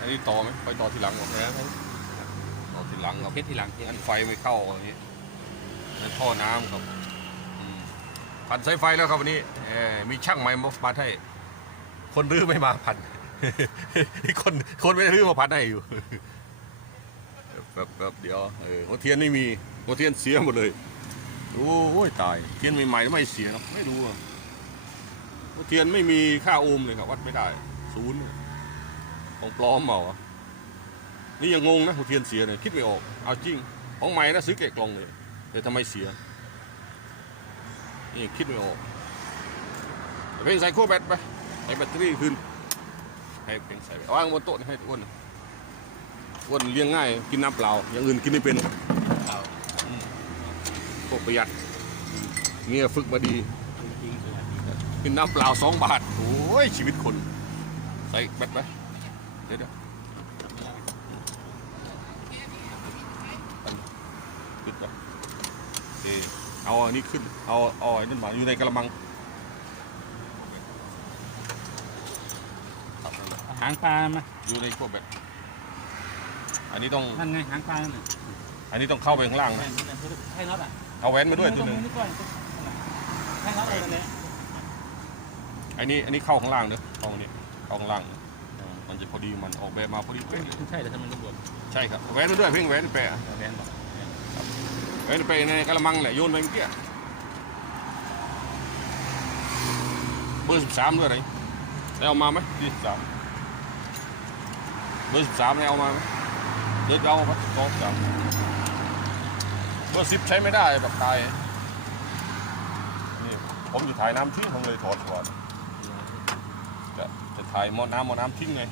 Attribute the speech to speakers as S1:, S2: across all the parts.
S1: อันนี้ต่อไหมไปต่อทีหลังหมดแล้วต่อทีหลังครับ
S2: เคสทีหลังเคส
S1: งั้นไฟไม่เข้าอย่างนี้นั่นท่อน้ำครับอืมพันสายไฟแล้วครับวันนี้เอ่อมีช่างใหม่มาพันให้ คนรื้อไม่มาพันอีกคนคนไม่ได้รื้อมาพันให้อยู่แบบแบบเดียวเออหัวเทียนไม่มีหัวเทียนเสียหมดเลยโอ้ยตายเทียนใหม่ๆแล้วไม่เสียเนอะไม่รู้อะหัวเทียนไม่มีค่าโอห์มเลยครับวัดไม่ได้ศูนย์ ของปลอมเปล่านี่ยังงงนะหัวเทียนเสียเนี่ยคิดไม่ออกเอาจริงของใหม่นะซื้อเกะกล่องเลยแต่ทำไมเสียนี่คิดไม่ออกเพ่งใส่ขั้วแบตไปให้แบตเตอรี่ขึ้นให้เพ่งใส่วางบนโต๊ะให้อ้วนอ้วนเลี้ยงง่ายกินน้ำเปล่าอย่างอื่นกินไม่เป็นพวกประหยัดเงี้ยฝึกมาดีกินน้ำเปล่าสองบาทโอ้ยชีวิตคน ใส่แบตไป เดี๋ยวเดี๋ยวปิดไปโอเคเอาอันนี้ขึ้น เอาเอาไอ้นั่นมาอยู่ในกระมังครับนั่นแหละ
S2: หางปลามา
S1: อยู่ในพวกแบตอันนี้ต้อง
S2: นั่นไงหางปลาน่ะ
S1: อันนี้ต้องเข้าไปข้างล่างนะ
S2: ให้น็อตอะ
S1: เอาแหวนมาด้วยตัวหนึ่ง
S2: นี่ก่อนให้น็อตอะไรเลย
S1: อันนี้อันนี้เข้าข้างล่างเนอะเข้าอันนี้เข้าข้างล่างเออ มันจะพอดีมันออกแบบมาพอดีเป๊ะ
S2: ใช่แต่ทำไมต้องรวม
S1: ใช่ครับเอาแหวนมาด้วยเพ่งแหวนแปะ
S2: แดนบอก
S1: แหวนแปะในกระมังแหละโยนไปเมื่อกี้เบอร์สิบสามด้วยอะไรได้เอามาไหมที่สิบสามเบอร์สิบสามได้เอามาไหมเดี๋ยวจะเอาไปสองสามเบอร์สิบใช้ไม่ได้แบบตายนี่ผมอยู่ถ่ายน้ำทิ้งผมเลยถอดก่อนจะจะถ่ายหมอน้ำหมอน้ำทิ้งไง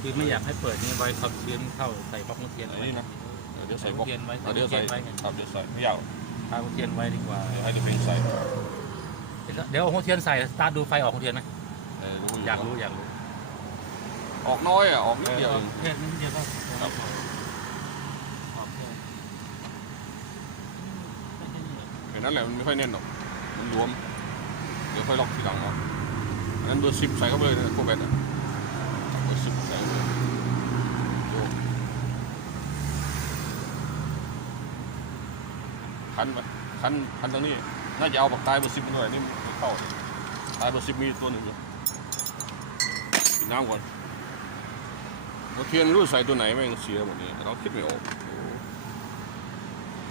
S2: คือไม่อยากให้เปิดนี่ไว้ขับเทียนเข้าใส่บล็อกเทียน
S1: อัน
S2: ไว้
S1: นี้นะเออเดี๋ยวใส่บล็อก
S2: เทียนไว้
S1: เอาเดี๋ยวใส่
S2: ไว้
S1: ครับเดี๋ยวใส่ไม่ยาว
S2: พาเทียนไว้ดีกว่า
S1: เดี๋ยวให้ดูเพลงใส่
S2: เดี๋ยวเอาหัวเทียนใส่สตาร์ทดูไฟออกหัวเทียนไหม
S1: เออรู้
S2: อยากรู้อยากรู้
S1: ออกน้อยอะออกนิดเดียวเอง
S2: เทียนนิดเดียวก็
S1: ครับเห็นนั่นแหละมันไม่ค่อยแน่นหรอกมันรวมเดี๋ยวค่อยล็อกทีหลังเนาะ อันนั้นเบอร์สิบใส่เข้าไปเลยนะโคแบนอะเบอร์สิบใส่เข้าไปโยกคันไปคันคันตรงนี้ น่าจะเอาปากตายเบอร์สิบหน่อยนี่ไม่เข้าตายเบอร์สิบมีตัวหนึ่งอยู่กินน้ำก่อนหัวเทียนรู้ใส่ตัวไหนแม่งเสียหมดนี่เราคิดไม่ออก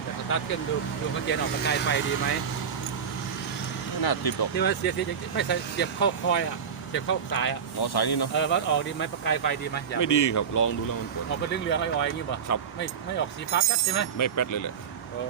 S2: แต่สตาร์ทเครื่องดูดูหัวเทียนออกประกายไฟดีไห
S1: ม น่าติดหรอก
S2: ที่ว่าเสียเสียไม่ใส่เสียบเข้าคอยอะเสียบเข้าสายอะ
S1: หมอสายนี่เนาะ
S2: เออว่าออกดีไหมประกายไฟดีไหมอยาก
S1: ไม่ดีครับ ลองดูแล้วมันปวด
S2: ออกเป็นเรื่องเหลืองๆอ่อยๆอย่างนี้ป่ะ
S1: ครับ
S2: ไม่ไม่ออกสีฟ้ากัดใช่ไหม
S1: ไม่แป๊ดเลยเลย
S2: โอ้